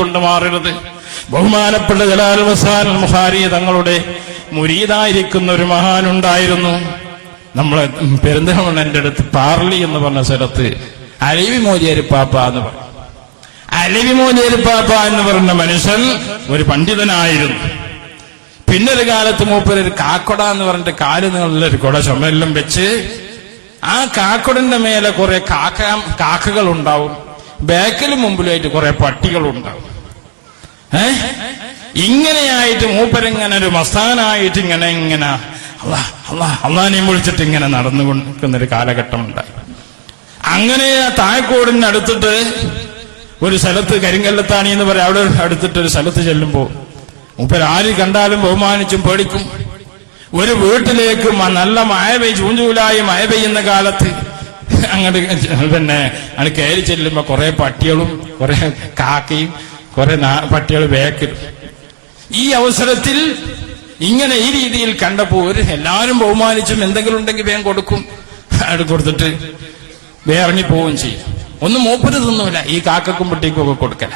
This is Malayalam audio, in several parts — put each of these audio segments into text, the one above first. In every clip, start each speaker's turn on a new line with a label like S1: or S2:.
S1: കൊണ്ട് മാറരുത്. ബഹുമാനപ്പെട്ട ജലാൽ വസാൻ മുഹാരി തങ്ങളുടെ മുരീതായിരിക്കുന്ന ഒരു മഹാനുണ്ടായിരുന്നു. നമ്മളെ പെരുന്തൽമണ്ണന്റെ അടുത്ത് പാർലി എന്ന് പറഞ്ഞ സ്ഥലത്ത് അലവി മോചേരി പാപ്പ എന്ന് പറഞ്ഞു അലവി മോചേരി പാപ്പ എന്ന് പറഞ്ഞ മനുഷ്യൻ ഒരു പണ്ഡിതനായിരുന്നു. പിന്നൊരു കാലത്ത് മൂപ്പര് ഒരു കാക്കൊട എന്ന് പറഞ്ഞിട്ട് കാൽ നീളുള്ള ഒരു കുട ചുമലിലും വെച്ച് ആ കാക്കൊടന്റെ മേലെ കുറെ കാക്ക കാക്കകൾ ഉണ്ടാവും ബാക്കിലും മുമ്പിലായിട്ട് കുറെ പട്ടികൾ ഉണ്ടാവും ഇങ്ങനെയായിട്ട് മൂപ്പരിങ്ങനെ ഒരു മസ്താനായിട്ട് ഇങ്ങനെ ഇങ്ങനെ അള്ളാ അള്ളാ അള്ളാനെയും വിളിച്ചിട്ട് ഇങ്ങനെ നടന്നുകൊണ്ടിരിക്കുന്ന ഒരു കാലഘട്ടം ഉണ്ടായി അങ്ങനെ ആ താഴെക്കോടിന് അടുത്തിട്ട് ഒരു സ്ഥലത്ത് കരിങ്കല്ലത്താണി എന്ന് പറയാം. അവിടെ അടുത്തിട്ട് ഒരു സ്ഥലത്ത് ചെല്ലുമ്പോ മൂപ്പർ ആര് കണ്ടാലും ബഹുമാനിച്ചും പേടിക്കും. ഒരു വീട്ടിലേക്ക് നല്ല മഴ പെയ്യ് ചൂഞ്ചൂലായി മഴ പെയ്യുന്ന കാലത്ത് അങ്ങോട്ട് പിന്നെ അങ്ങോട്ട് കയറി ചെല്ലുമ്പോ കുറെ പട്ടികളും കുറെ കാക്കയും കുറെ പട്ടികൾ വേക്കിടും. ഈ അവസരത്തിൽ ഇങ്ങനെ ഈ രീതിയിൽ കണ്ടപ്പോൾ ഒരു എല്ലാവരും ബഹുമാനിച്ചും എന്തെങ്കിലും ഉണ്ടെങ്കിൽ വേഗം കൊടുക്കും. അത് കൊടുത്തിട്ട് വേറങ്ങി പോവുകയും ചെയ്യും. ഒന്നും മൂപ്പര് തിന്നൂല. ഈ കാക്കക്കും പട്ടിക്കും ഒക്കെ കൊടുക്കല.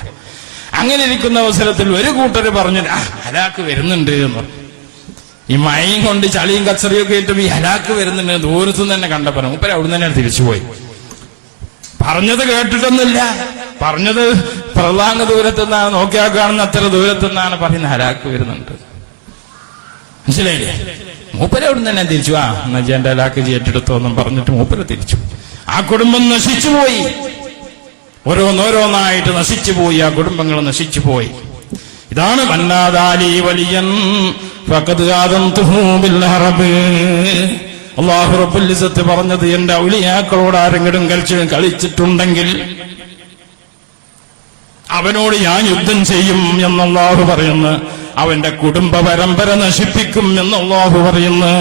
S1: അങ്ങനെ ഇരിക്കുന്ന അവസരത്തിൽ ഒരു കൂട്ടർ പറഞ്ഞു ആ ഹലാക്ക് വരുന്നുണ്ട് എന്ന് ഈ മഴയും കൊണ്ട് ചളിയും കച്ചറിയും ഒക്കെ ഇട്ടും ഈ ഹലാക്ക് വരുന്നുണ്ട് ദൂരത്തു നിന്ന് തന്നെ കണ്ടപ്പോ മൂപ്പര് അവിടുന്ന് തന്നെ തിരിച്ചുപോയി. പറഞ്ഞത് കേട്ടിട്ടൊന്നുമില്ല. പറഞ്ഞത് പ്രധാന ദൂരത്തു നിന്നാണ് നോക്കിയാൽ കാണുന്ന അത്ര ദൂരത്തു നിന്നാണ് പറയുന്ന ഹലാക്ക് വരുന്നുണ്ട്. മനസ്സിലായില്ലേ? മൂപ്പര അവിടെ തന്നെ തിരിച്ചു. ആ എന്നാ എന്റെ ഹലാക്ക് ഏറ്റെടുത്തോന്നും പറഞ്ഞിട്ട് മൂപ്പര തിരിച്ചു. ആ കുടുംബം നശിച്ചുപോയി ഓരോന്നോരോന്നായിട്ട് നശിച്ചു പോയി. ആ കുടുംബങ്ങൾ നശിച്ചു പോയി. ഇതാണ് മന്നാദാലി വലിയൻ ഫഖദ് ആദംതുഹു ബിൽ ഹറബ് അള്ളാഹു റബ്ബുൽ ഇസ്സത്ത് പറഞ്ഞത് എന്റെ ഔലിയാക്കളോട് ആരെങ്കിലും കളിച്ച് കളിച്ചിട്ടുണ്ടെങ്കിൽ അവനോട് ഞാൻ യുദ്ധം ചെയ്യും എന്നല്ലാഹു പറയുന്നു. അവന്റെ കുടുംബ പരമ്പര നശിപ്പിക്കും എന്നല്ലാഹു പറയുന്നു.